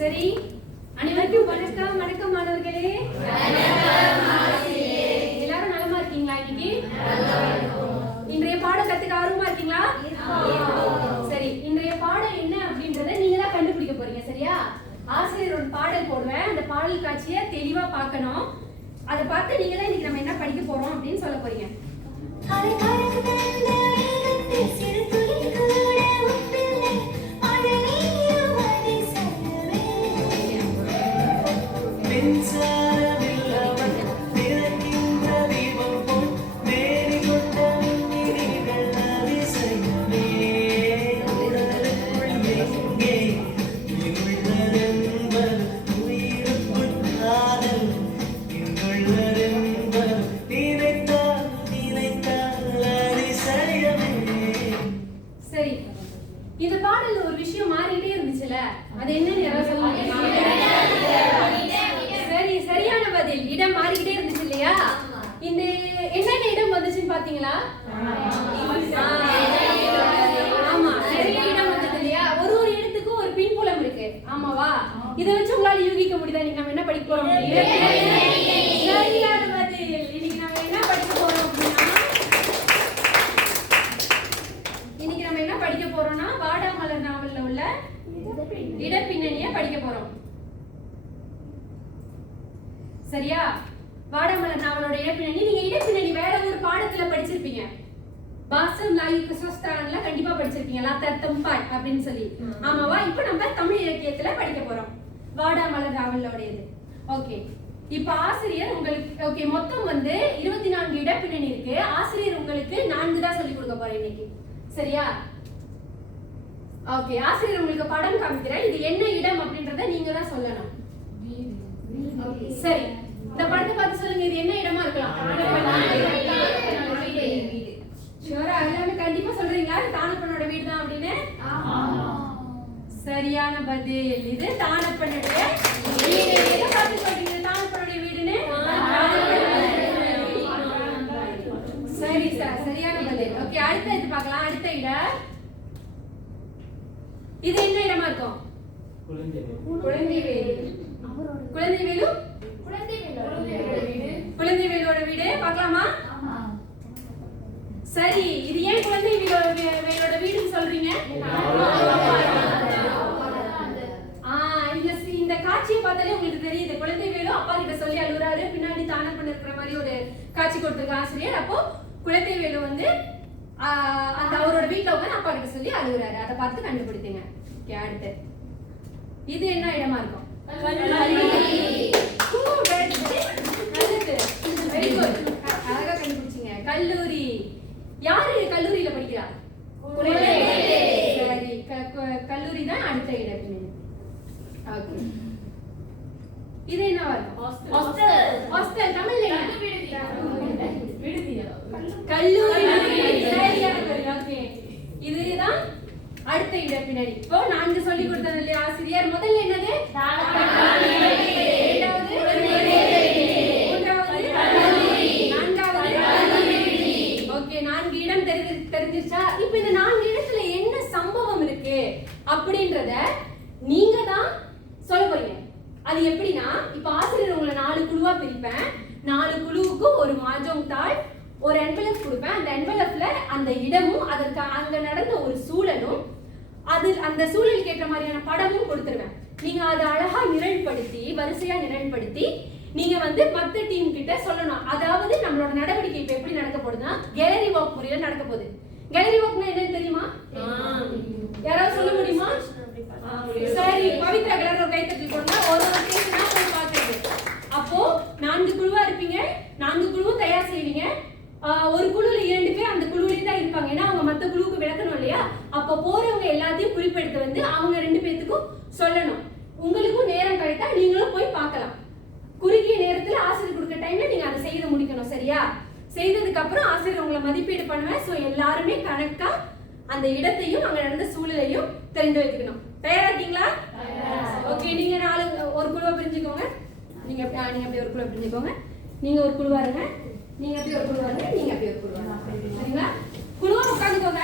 சரி, அனைவருக்கும் வணக்கம். வணக்கம் மாணவர்களே. எல்லாரும் நலமா இருக்கீங்களா? இன்னைக்கு இன்றைய பாடம் கத்துக்க ஆர்வமா இருக்கீங்களா? சரி, இன்றைய பாடம் என்ன அப்படின்றத நீங்க தான் கண்டுபிடிக்க போறீங்க. சரியா? ஆசிரியர் ஒரு பாடல் போடுவேன், அந்த பாடல் காட்சியை தெளிவா பார்க்கணும். அதை பார்த்து நீங்க தான் இன்னைக்கு நம்ம என்ன படிக்க போறோம் அப்படின்னு சொல்ல போறீங்க. இந்த பாடல்ல ஒரு விஷயம் மாறிட்டே இருந்துச்சுல, அது என்னன்னு யாராவது சொல்ல முடியுமா? சரி, சரியான பதில். இடம் மாறிக்கிட்டே இருந்துச்சு இல்லையா? இந்த என்னென்ன இடம் வந்துச்சுன்னு பாத்தீங்களா? ஆமா, நிறைய இடம் வந்தது இல்லையா? ஒரு ஒரு இடத்துக்கும் ஒரு பின்புலம் இருக்கு. ஆமாவா? இதை வச்சு உங்களால யூகிக்க முடியுதா இன்னைக்கு நம்ம என்ன படிக்க போறோம்? சரியான பதில். இன்னைக்கு நம்ம என்ன படிக்க போறோம் அப்படின்னா, இன்னைக்கு நம்ம என்ன படிக்க போறோம்னா வாடாமலர் நாவல்ல உள்ள இடப்பின்னணியை படிக்க போறோம். சரியா? வாடாமலர் நாவலோட இடப்பின்னணி நீங்க இடப்பின்னணி வேற ஒரு பாடத்துல படிச்சிருப்பீங்க. பாசம் லாயுக்கு சோஸ்தான்ல கண்டிப்பா படிச்சிருப்பீங்க. லாத்தர்த்தம் பாய் அப்படின்னு சொல்லி. ஆமாவா? இப்போ நம்ம தமிழ் இலக்கியத்துல படிக்க போறோம் வாடாமலர் நாவலோட இது. ஓகே, இப்ப ஆசிரியர் உங்களுக்கு ஓகே மொத்தம் 24 இடப்பின்னணி இருக்கு. ஆசிரியர் உங்களுக்கு 4 தான் சொல்லி கொடுக்க போறேன் இன்னைக்கு. சரியா? ஓகே, ஆசிரியர் உங்களுக்கு படம் காமிக்கிறேன். இது என்ன இடம் அப்படின்றத நீங்க தான் சொல்லணும். சரி, இந்த படத்தை பார்த்து சொல்லுங்க, இது என்ன இடமா இருக்கலாம்? ஷூரா? எல்லாமே கண்டிப்பா சொல்றீங்களா தானப்பனோட வீடு தான் அப்படின்னு? சரியான பதில். இது தானப்பனுடைய வீடு. எதை பார்த்து சொல்றீங்க தானப்பனுடைய வீடுன்னு? சரி சார், சரியான பதில். ஓகே, அடுத்த இது பார்க்கலாம். அடுத்த இடம் இது என்ன இடமா இருக்கும்? குழந்தைவேலோட வீடு பார்க்கலாமா? சரி, இது ஏன் குழந்தைவேலோட வீடுன்னு சொல்றீங்க? இந்த காட்சியை பார்த்தாலே உங்களுக்கு தெரியுது. குழந்தைவேலு அப்பா கிட்ட சொல்லி அழுகுறாரு, பின்னாடி தானப்பன் இருக்கிற மாதிரி ஒரு காட்சி கொடுத்திருக்க ஆசிரியர். அப்போ குழந்தைவேலு அந்த அவரோட வீட்டுல உட்காந்து அப்பா கிட்ட சொல்லி அழுகுறாரு. அதை பார்த்து கண்டுபிடித்தீங்க. அடுத்து இது என்ன இடமா இருக்கும்? வெரி குட், அழகா கண்டுபிடிச்சீங்க. கல்லூரி. யாரு கல்லூரியில படிக்கிறா? சரி, கல்லூரி தான் அடுத்த இடம். ஓகே, இது என்ன வரும்? ஹாஸ்டல். தமிழ்ல கல்லூரி. ஓகே, இதுதான் அடுத்த இடப்பின்னணி. இப்போ 4 சொல்லி கொடுத்தது இல்லையா ஆசிரியர்? முதல்ல என்னது? இரண்டாவது, மூன்றாவது, நான்காவது. ஓகே, 4 இடம் தெரிஞ்சிருச்சா? இப்போ இந்த 4 இடத்துல என்ன சம்பவம் இருக்கு அப்படின்றத நீங்க தான் சொல்ல போறீங்க. அது எப்படின்னா, இப்ப ஆசிரியர் உங்களை 4 குழுவா பிரிப்பேன். 4 குழுவுக்கு ஒரு மாஜோங் தாள், ஒரு என்வலப் கொடுப்பேன். அந்த என்வலப்ல அந்த இடமும் அதற்கு அங்க நடந்த ஒரு சூழலும் அந்த சூழலுக்கு ஏற்ற மாதிரியான படமும் கொடுத்துருவேன். நீங்க அதை அழகா நிரல்படுத்தி, வரிசையா நிரல்படுத்தி நீங்க மத்த டீம் கிட்ட சொல்லணும். அதாவது நம்மளோட நடவடிக்கை இப்ப எப்படி நடக்க போகுதுன்னா கேலரி வாக் முறையில நடக்க போகுது. கேலரி வாக்னா என்னன்னு தெரியுமா? யாராவது சொல்ல முடியுமா? சரி, பவித்ரா எல்லாரும் ஒரு கைத்தட்டல் போடுங்க. ஒரு பேர் நான் போய் பார்க்கிறது. அப்போ 4 குழுவா இருப்பீங்க. 4 குழுவும் தயார் செய்வீங்க. ஒரு குழுல 2 பேர் அந்த குழுவிலே தான் இருப்பாங்க. ஏன்னா அவங்க மத்த குழுவுக்கு விளக்கணும் இல்லையா? அப்ப போறவங்க எல்லாத்தையும் குறிப்பெடுத்து அவங்க 2 பேத்துக்கும் சொல்லணும். உங்களுக்கும் நேரம் கிடைத்தா நீங்களும் போய் பார்க்கலாம். குறுகிய நேரத்துல ஆசிரியர் கொடுக்க டைம்ல நீங்க அதை செய்து முடிக்கணும். சரியா? செய்ததுக்கு அப்புறம் ஆசிரியர் உங்களை மதிப்பீடு பண்ணுவேன். சோ எல்லாருமே கணக்கா அந்த இடத்தையும் அங்க நடந்த சூழலையும் தெரிந்து வைக்கணும். தயாரா இருக்கீங்களா? ஓகே, நீங்க 4 ஒரு குழுவா பிரிஞ்சுக்கோங்க. நீங்க அப்படியே ஒரு குழுவா பிரிஞ்சுக்கோங்க. நீங்க ஒரு குழுவா இருங்க. நீங்க அப்படியே ஒரு குழுவா இருங்க. நீங்க அப்படியே ஒரு குழுவா இருங்க. சரிங்களா? குழுவா உட்காந்துக்கோங்க.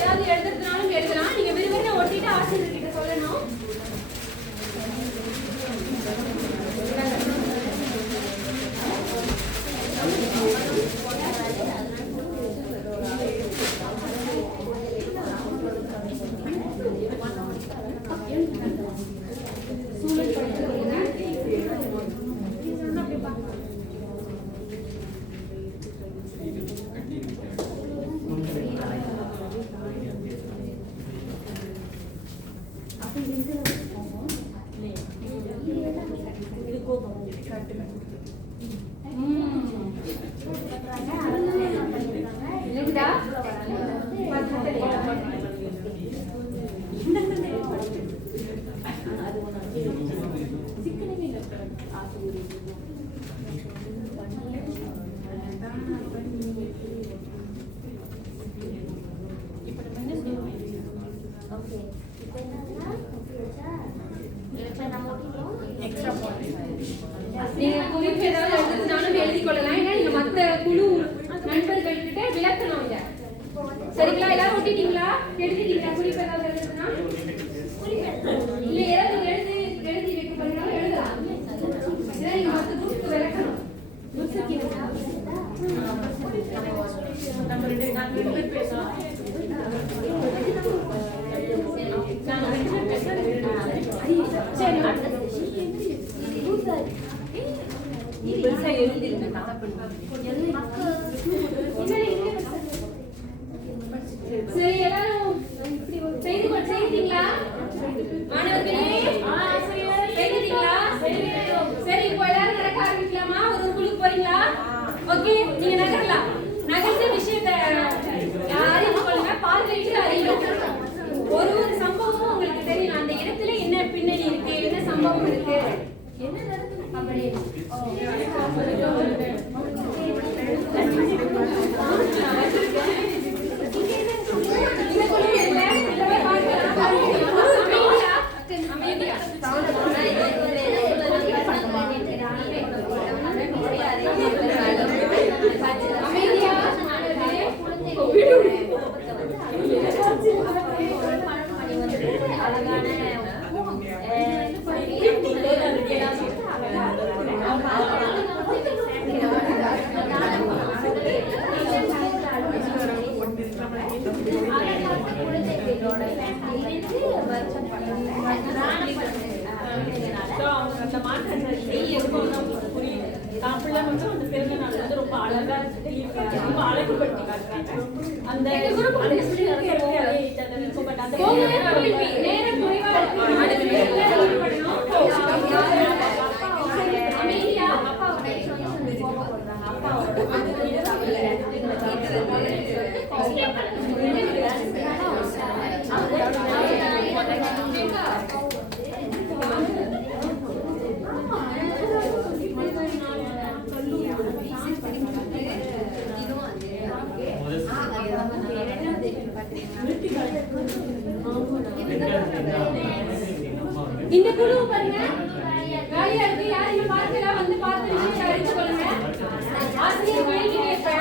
ஏதாவது எழுதுறதுனாலும் எழுதலாம். நீங்க விரும்புற ஒட்டிட்டு ஆசிரியர் கிட்ட சொல்லணும். நீங்க குறிப்பு ஏதாவது எழுதுனாலும் எழுதி கொள்ளலாம். ஏன்னா நீங்க மத்த குழு நண்பர்கள் கிட்ட விளக்கணும் இத. சரிங்களா? எல்லாரும் ஒட்டிட்டீங்களா? எழுதிட்டீங்களா? குறிப்பு ஏதாவது எழுதுனா இல்ல ஏதாவது எழுதி வைக்க போறீங்களா? எழுதலாம். இதை நீங்க மத்த குரூப்க்கு விளக்கணும். நம்ம ரெண்டு பேர் பேசலாம். சரி எல்லாரும் செய்தீங்களா மாணவர்களே? செய்தீங்களா? சரி இப்போ எல்லாரும் நடக்க ஆரம்பிக்கலாமா? ஒரு குழுக்கு போறீங்களா? ஓகே, நீங்க நகரலாம். நகர்ந்த விஷயத்தை அறிந்து கொள்ளுங்க, பார்வையிட்டு அறியுங்க. ஒரு சம்பவமும் உங்களுக்கு தெரியும். அந்த இடத்துல என்ன பின்னணி இருக்கு, என்ன சம்பவம் இருக்கு, அப்படி ரொம்ப அழகா ரொம்ப அழகுபடுத்தி காட்டுறாங்க. அந்த இந்த குழு பாருங்க வேலையா இருக்கு. யாரையும் பார்க்கலாம், வந்து பார்த்து விஷயத்தை அறிந்து கொள்ளுங்க. ஆசிரியர் கேள்வி கேட்பேன்.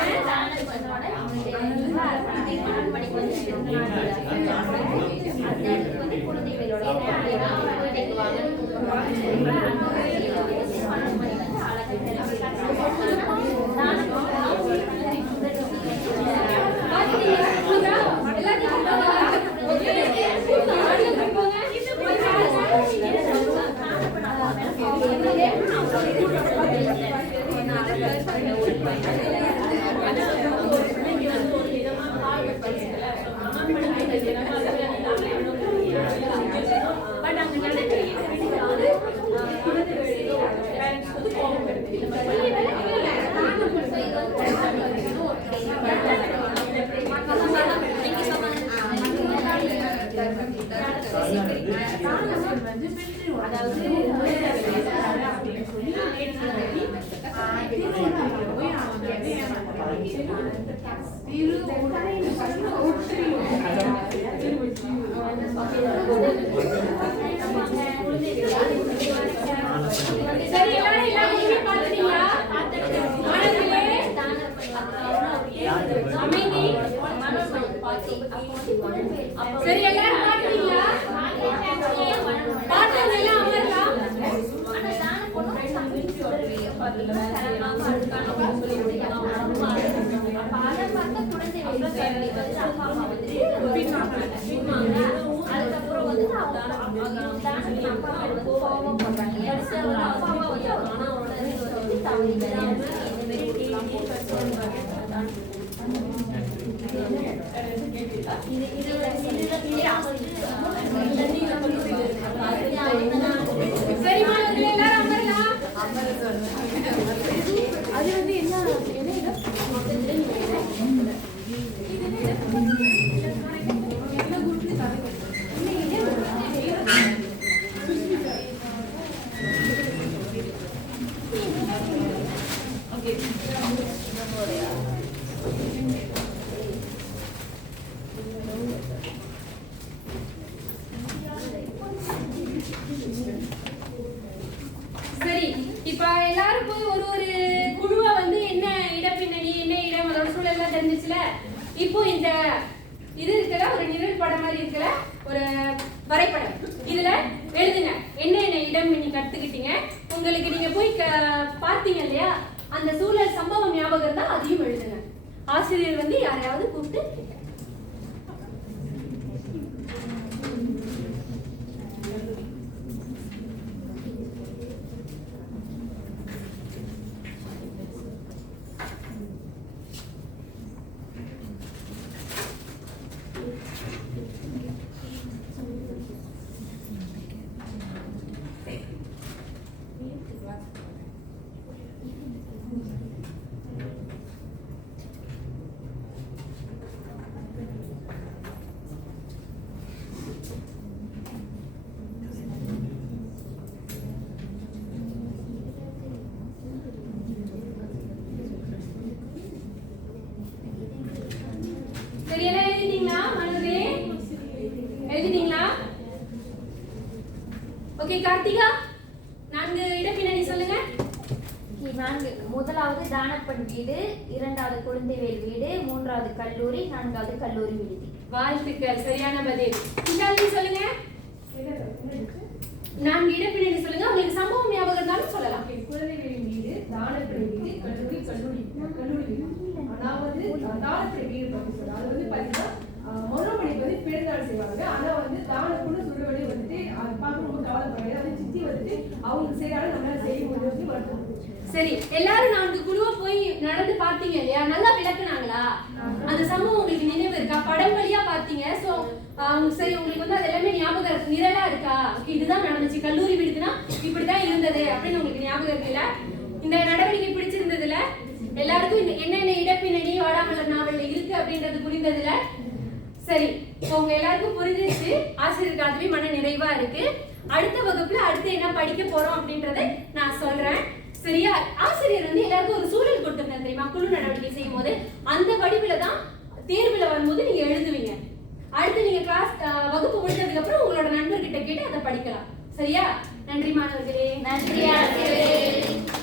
சரி எல்லாரும் பாத்துட்டீங்களா? அமைதி சரி எல்லாரும் பாத்தீங்களா? பாத்தவங்க எல்லாம் அமரலாம். சரி மாணவர்களே எல்லாரும் அமரலாம். அது வந்து என்ன சரி இப்ப எல்லாருக்கும் ஒரு ஒரு குழுவா வந்து என்ன இடப்பின்னணி என்ன இடம் அதோட சூழல் எல்லாம் தெரிஞ்சிச்சுல. இப்போ இந்த இது இருக்கல ஒரு நிழல் படம் மாதிரி இருக்கல ஒரு வரைபடம் இதுல எழுதுங்க என்ன என்ன இடம் நீங்க கத்துக்கிட்டீங்க. உங்களுக்கு நீங்க போய் பார்த்தீங்க இல்லையா அந்த சூழல் சம்பவம் ஞாபகம் இருந்தா அதையும் எழுதுங்க. ஆசிரியர் வந்து யாரையாவது கூப்பிட்டு சரியெல்லாம் எழுதிட்டீங்களா மாணவர்களே? எழுதிட்டீங்களா? ஓகே கார்த்திகா 4 இடப்பின்னணி சொல்லுங்க. 4 முதலாவது தானப்பன் வீடு, 2வது குழந்தைவேல் வீடு, 3வது கல்லூரி, 4வது கல்லூரி விடுதி. வாழ்த்துக்கள் சரியான பதில். இந்தாலி சொல்லுங்க. 4 இடப்பின்னணி சொல்லுங்க. உங்களுக்கு சம்பவம் ஞாபகம் இருந்தாலும் சொல்லலாம். குழந்தைவேல் வீடு, தானப்பன் வீடு, கல்லூரி வீடு. அதாவது தானப்பன் வீடு பத்தி சொல்றேன். அது வந்து பாத்தீங்கன்னா மொரோமணிக்கு வந்து பிறந்தாள் செய்வாங்க. ஆனா வந்து தானப்புன்னு சொல்றவழி வந்துட்டு அது பார்க்க ரொம்ப கவலைப்படுறாங்க. அது சித்தி வந்துட்டு அவங்களுக்கு செய்யறாலும் நம்மளால செய்ய முடியும் வருத்தம். சரி எல்லாரும் 4 குழுவா போய் நடந்து பாத்தீங்க இல்லையா? நல்லா விளக்குனாங்களா? அந்த சம்பவம் உங்களுக்கு நினைவு இருக்கா? படம் வழியா பாத்தீங்க. சோ சரி உங்களுக்கு வந்து அது எல்லாமே ஞாபகம் இருக்கு நிரலா இருக்கா? ஓகே இதுதான் நடந்துச்சு கல்லூரி விடுதுனா இப்படிதான் இருந்தது அப்படின்னு உங்களுக்கு ஞாபகம் இருக்குல்ல? இந்த நடவடிக்கை பிடிச்சிருந்ததுல எல்லாருக்கும் என்னென்ன இடப்பின்னணி வாடாமலர் நாவல்ல இருக்கு அப்படின்றது புரிந்ததுல சரி உங்க எல்லாருக்கும் புரிஞ்சிருச்சு. ஆசிரியருக்கு அதுவே மன நிறைவா இருக்கு. அடுத்த வகுப்புல அடுத்து என்ன படிக்க போறோம் அப்படின்றத நான் சொல்றேன். சரியா? ஆசிரியர் வந்து எல்லாருக்கும் ஒரு சூழல் கொடுத்திருந்தாங்க தெரியுமா? குழு நடவடிக்கை செய்யும் போது அந்த வடிவுல தான் தேர்வுல வரும்போது நீங்க எழுதுவீங்க. அடுத்து நீங்க கிளாஸ் வகுப்பு முடிஞ்சதுக்கு அப்புறம் உங்களோட நண்பர்கிட்ட கேட்டு அதை படிக்கலாம். சரியா? நன்றி மாணவர்களே. நன்றி ஆசிரியரே.